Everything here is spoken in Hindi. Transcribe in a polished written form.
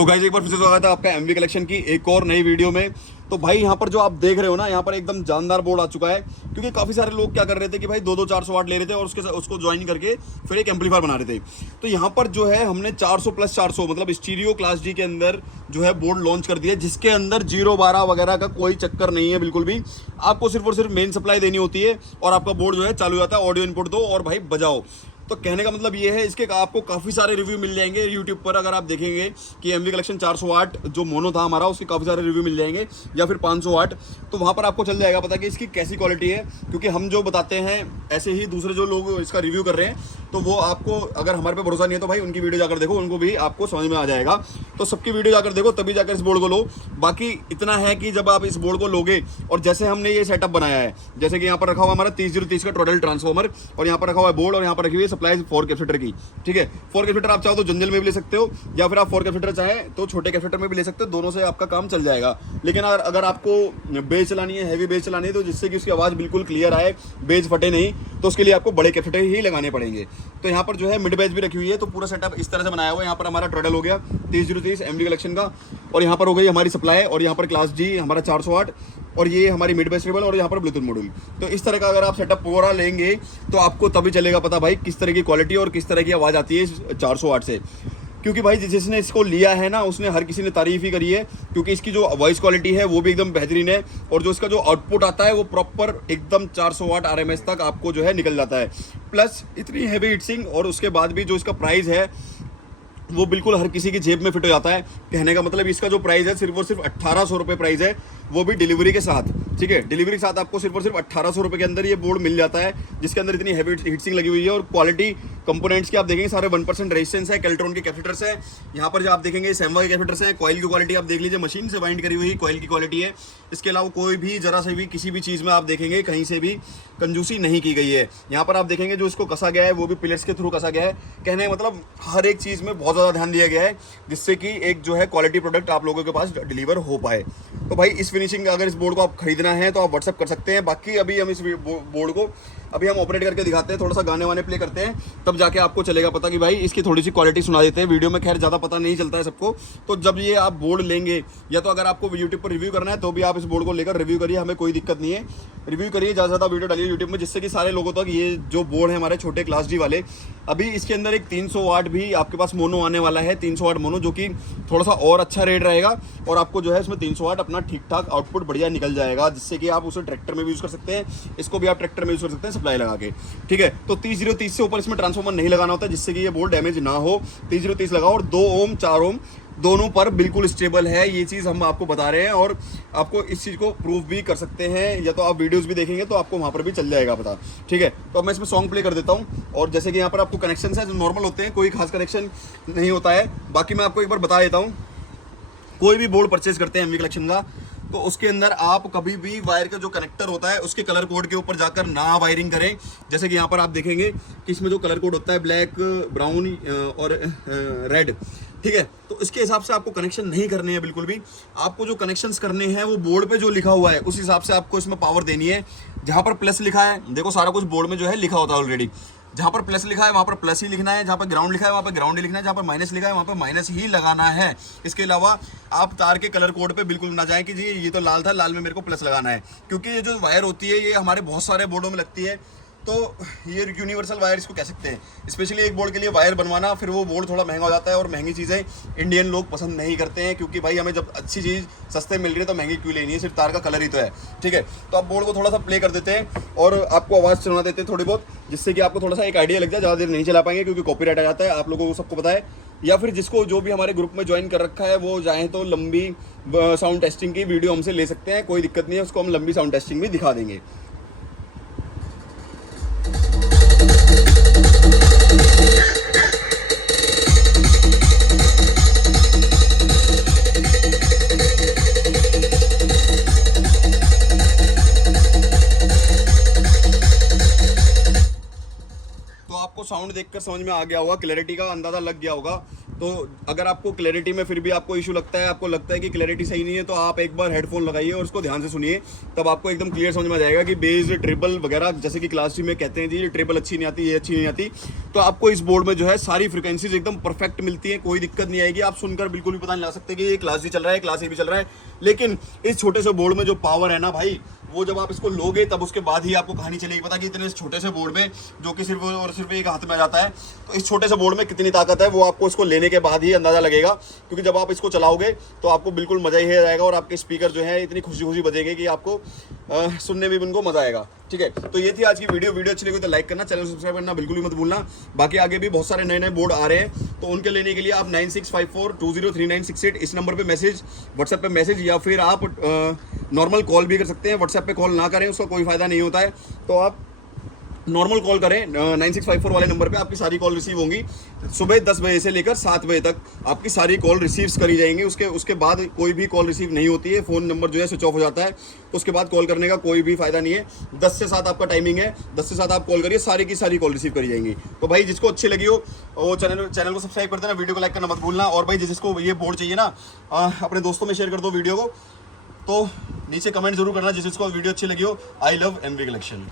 तो गाइस एक बार फिर से स्वागत है आपका एमवी कलेक्शन की एक और नई वीडियो में। तो भाई यहाँ पर जो आप देख रहे हो ना, यहाँ पर एकदम जानदार बोर्ड आ चुका है, क्योंकि काफ़ी सारे लोग क्या कर रहे थे कि भाई 2-2 400 वाट ले रहे थे और उसको ज्वाइन करके फिर एक एम्पलीफायर बना रहे थे। तो यहाँ पर जो है हमने 400 प्लस 400 मतलब स्टीरियो क्लास डी के अंदर जो है बोर्ड लॉन्च कर दिया, जिसके अंदर 0-12 वगैरह का कोई चक्कर नहीं है बिल्कुल भी। आपको सिर्फ और सिर्फ मेन सप्लाई देनी होती है और आपका बोर्ड जो है चालू हो जाता है। ऑडियो इनपुट दो और भाई बजाओ। तो कहने का मतलब ये है, इसके आपको काफ़ी सारे रिव्यू मिल जाएंगे यूट्यूब पर। अगर आप देखेंगे कि एमवी कलेक्शन 400 वाट जो मोनो था हमारा, उसके काफ़ी सारे रिव्यू मिल जाएंगे, या फिर 500 वाट। तो वहाँ पर आपको चल जाएगा पता कि इसकी कैसी क्वालिटी है, क्योंकि हम जो बताते हैं ऐसे ही दूसरे जो लोग इसका रिव्यू कर रहे हैं, तो वो आपको अगर हमारे पे भरोसा नहीं है तो भाई उनकी वीडियो जाकर देखो, उनको भी आपको समझ में आ जाएगा। तो सबकी वीडियो जाकर देखो, तभी जाकर इस बोर्ड को लो। बाकी इतना है कि जब आप इस बोर्ड को लोगे, और जैसे हमने ये सेटअप बनाया है, जैसे कि यहाँ पर रखा हुआ हमारा 3030 का टोटल ट्रांसफॉर्मर, और यहाँ पर रखा हुआ है बोर्ड, और यहाँ पर रखी हुई है सप्लाई 4 कैपेसिटर की। ठीक है, 4 कैपेसिटर आप चाहो तो जंजल में भी ले सकते हो, या फिर आप 4 कैपेसिटर चाहे तो छोटे कैपेसिटर में भी ले सकते हो। दोनों से आपका काम चल जाएगा। लेकिन अगर आपको बेस चलानी है, हैवी बेस चलानी है, तो जिससे कि उसकी आवाज़ बिल्कुल क्लियर आए, बेस फटे नहीं, तो उसके लिए आपको बड़े कैपेसिटर ही लगाने पड़ेंगे। तो यहाँ पर जो है मिड बेस भी रखी हुई है। तो पूरा सेटअप इस तरह से बनाया हुआ है। यहाँ पर हमारा टोटल हो गया 3030 एमडी कलेक्शन का, और यहाँ पर हो गई हमारी सप्लाई, और यहाँ पर क्लास जी हमारा 400 वाट, और ये हमारी मिड बेस टेबल, और यहाँ पर ब्लूटूथ मॉड्यूल। तो इस तरह का अगर आप सेटअप पूरा लेंगे तो आपको तभी चलेगा पता भाई किस तरह की क्वालिटी और किस तरह की आवाज़ आती है इस 400 वाट से। क्योंकि भाई जिसने इसको लिया है ना, उसने हर किसी ने तारीफ ही करी है, क्योंकि इसकी जो वॉइस क्वालिटी है वो भी एकदम बेहतरीन है, और जो इसका जो आउटपुट आता है वो प्रॉपर एकदम 400 वाट आरएमएस तक आपको जो है निकल जाता है। प्लस इतनी हैवी हीटसिंग, और उसके बाद भी जो इसका प्राइस है वो बिल्कुल हर किसी की जेब में फिट हो जाता है। कहने का मतलब इसका जो प्राइस है सिर्फ और सिर्फ 1800 रुपये प्राइस है, वो भी डिलीवरी के साथ। ठीक है, डिलीवरी के साथ आपको सिर्फ और सिर्फ 1800 रुपये के अंदर ये बोर्ड मिल जाता है, जिसके अंदर इतनी हैवी हीटसिंग लगी हुई है। और क्वालिटी कंपोनेंट्स की आप देखेंगे सारे 1% रेजिस्टेंस है, केल्ट्रॉन के कैपेसिटर्स है। यहाँ पर जो आप देखेंगे सेम्वा के कैपेसिटर्स हैं। कॉइल की क्वालिटी आप देख लीजिए, मशीन से बाइंड करी हुई कॉइल की क्वालिटी है। इसके अलावा कोई भी जरा से भी किसी भी चीज़ में आप देखेंगे कहीं से भी कंजूसी नहीं की गई है। यहाँ पर आप देखेंगे जो इसको कसा गया है वो भी पिलर्स के थ्रू कसा गया है। कहने का मतलब हर एक चीज़ में बहुत ज़्यादा ध्यान दिया गया है, जिससे कि एक जो है क्वालिटी प्रोडक्ट आप लोगों के पास डिलीवर हो पाए। तो भाई इस फिनिशिंग अगर इस बोर्ड को आप खरीदना है तो आप व्हाट्सअप कर सकते हैं। बाकी अभी हम इस बोर्ड को अभी हम ऑपरेट करके दिखाते हैं, थोड़ा सा गाने वाने प्ले करते हैं, तब जाके आपको चलेगा पता कि भाई इसकी थोड़ी सी क्वालिटी सुना देते हैं। वीडियो में खैर ज़्यादा पता नहीं चलता है सबको। तो जब ये आप बोर्ड लेंगे, या तो अगर आपको यूट्यूब पर रिव्यू करना है तो भी आप इस बोर्ड को लेकर रिव्यू करिए, हमें कोई दिक्कत नहीं है। रिव्यू करिए, ज़्यादा से ज़्यादा वीडियो डालिए यूट्यूब में, जिससे कि सारे लोगों तक ये जो बोर्ड है हमारे छोटे क्लास डी वाले। अभी इसके अंदर एक 300 वाट भी आपके पास मोनो आने वाला है, 300 वाट मोनो, जो कि थोड़ा सा और अच्छा रेट रहेगा, और आपको जो है इसमें 300 वाट अपना ठीक ठाक आउटपुट बढ़िया निकल जाएगा, जिससे कि आप उसे ट्रैक्टर में भी यूज़ कर सकते हैं। इसको भी आप ट्रैक्टर में यूज़ कर सकते हैं सप्लाई लगा के। ठीक है, तो 3030 से ऊपर इसमें ट्रांसफॉर्मर नहीं लगाना होता, जिससे कि ये बोर्ड डैमेज ना हो। 3030 लगाओ, और 2 ओम 4 ओम दोनों पर बिल्कुल स्टेबल है। ये चीज़ हम आपको बता रहे हैं, और आपको इस चीज़ को प्रूफ भी कर सकते हैं, या तो आप वीडियोस भी देखेंगे तो आपको वहाँ पर भी चल जाएगा पता। ठीक है, तो अब मैं इसमें सॉन्ग प्ले कर देता हूँ। और जैसे कि यहाँ पर आपको कनेक्शन है जो नॉर्मल होते हैं, कोई खास कनेक्शन नहीं होता है। बाकी मैं आपको एक बार बता देता हूँ, कोई भी बोर्ड परचेज करते हैं एमवी कलेक्शन का, तो उसके अंदर आप कभी भी वायर का जो कनेक्टर होता है उसके कलर कोड के ऊपर जाकर ना वायरिंग करें। जैसे कि यहाँ पर आप देखेंगे कि इसमें जो कलर कोड होता है ब्लैक, ब्राउन और रेड। ठीक है, तो इसके हिसाब से आपको कनेक्शन नहीं करने हैं बिल्कुल भी। आपको जो कनेक्शंस करने हैं वो बोर्ड पे जो लिखा हुआ है उस हिसाब से आपको इसमें पावर देनी है। जहाँ पर प्लस लिखा है, देखो सारा कुछ बोर्ड में जो है लिखा होता है ऑलरेडी। जहाँ पर प्लस लिखा है वहाँ पर प्लस ही लिखना है, जहाँ पर ग्राउंड लिखा है वहाँ पर ग्राउंड ही लिखना है, जहाँ पर माइनस लिखा है वहाँ पर माइनस ही लगाना है। इसके अलावा आप तार के कलर कोड पे बिल्कुल ना जाएं कि जी ये तो लाल था, लाल में मेरे को प्लस लगाना है, क्योंकि ये जो वायर होती है ये हमारे बहुत सारे बोर्डों में लगती है। तो ये यूनिवर्सल वायर इसको कह सकते हैं। स्पेशली एक बोर्ड के लिए वायर बनवाना, फिर वो बोर्ड थोड़ा महंगा हो जाता है, और महंगी चीज़ें इंडियन लोग पसंद नहीं करते हैं, क्योंकि भाई हमें जब अच्छी चीज़ सस्ते मिल रही है तो महंगी क्यों लेनी है, सिर्फ तार का कलर ही तो है। ठीक है, तो आप बोर्ड को थोड़ा सा प्ले कर देते हैं और आपको आवाज़ सुना देते हैं थोड़ी बहुत, जिससे कि आपको थोड़ा सा एक आइडिया लग जाए। ज़्यादा देर नहीं चला पाएंगे क्योंकि कॉपीराइट आ जाता है, आप लोगों को सबको पता है। या फिर जिसको जो भी हमारे ग्रुप में ज्वाइन कर रखा है वो चाहे तो लंबी साउंड टेस्टिंग की वीडियो हमसे ले सकते हैं, कोई दिक्कत नहीं है, उसको हम लंबी साउंड टेस्टिंग भी दिखा देंगे। आपको साउंड देखकर समझ में आ गया होगा, क्लैरिटी का अंदाज़ा लग गया होगा। तो अगर आपको क्लैरिटी में फिर भी आपको इशू लगता है, आपको लगता है कि क्लैरिटी सही नहीं है, तो आप एक बार हेडफोन लगाइए और उसको ध्यान से सुनिए, तब आपको एकदम क्लियर समझ में आ जाएगा कि बेस ट्रिपल वगैरह, जैसे कि क्लास डी में कहते हैं जी ये ट्रिपल अच्छी नहीं आती, ये अच्छी नहीं आती, तो आपको इस बोर्ड में जो है सारी फ्रिक्वेंसीज एकदम परफेक्ट मिलती है, कोई दिक्कत नहीं आएगी। आप सुनकर बिल्कुल भी पता नहीं लगा सकते कि ये क्लास डी चल रहा है, क्लास ए भी चल रहा है। लेकिन इस छोटे से बोर्ड में जो पावर है ना भाई, वो जब आप इसको लोगे तब उसके बाद ही आपको कहानी चलेगी पता कि इतने छोटे से बोर्ड में, जो कि सिर्फ और सिर्फ एक हाथ में आ जाता है, तो इस छोटे से बोर्ड में कितनी ताकत है वो आपको इसको लेने के बाद ही अंदाजा लगेगा। क्योंकि जब आप इसको चलाओगे तो आपको बिल्कुल मजा ही आ जाएगा, और आपके स्पीकर जो है इतनी खुशी खुशी बजेंगे कि आपको सुनने में भी उनको मजा आएगा। ठीक है, तो ये थी आज की वीडियो अच्छी लगी तो लाइक करना, चैनल सब्सक्राइब करना बिल्कुल भी मत भूलना। बाकी आगे भी बहुत सारे नए नए बोर्ड आ रहे हैं, तो उनके लेने के लिए आप 9654203968 इस नंबर पे मैसेज, व्हाट्सएप पे मैसेज, या फिर आप नॉर्मल कॉल भी कर सकते हैं। व्हाट्सएप पे कॉल ना करें, उसका कोई फायदा नहीं होता है, तो आप नॉर्मल कॉल करें 9654 वाले नंबर पे, आपकी सारी कॉल रिसीव होंगी। सुबह 10 बजे से लेकर 7 बजे तक आपकी सारी कॉल रिसीव्स करी जाएंगी। उसके बाद कोई भी कॉल रिसीव नहीं होती है, फ़ोन नंबर जो है स्विच ऑफ हो जाता है, तो उसके बाद कॉल करने का कोई भी फायदा नहीं है। 10 से 7 आपका टाइमिंग है, 10 से 7 आप कॉल करिए, सारी की सारी कॉल रिसीव करी जाएंगी। तो भाई जिसको अच्छी लगी हो वो चैनल को सब्सक्राइब कर देना, वीडियो को लाइक करना मत भूलना। और भाई जिसको ये बोर्ड चाहिए ना, अपने दोस्तों में शेयर कर दो वीडियो को, तो नीचे कमेंट जरूर करना जिसको वीडियो अच्छी लगी हो। I love MV collection.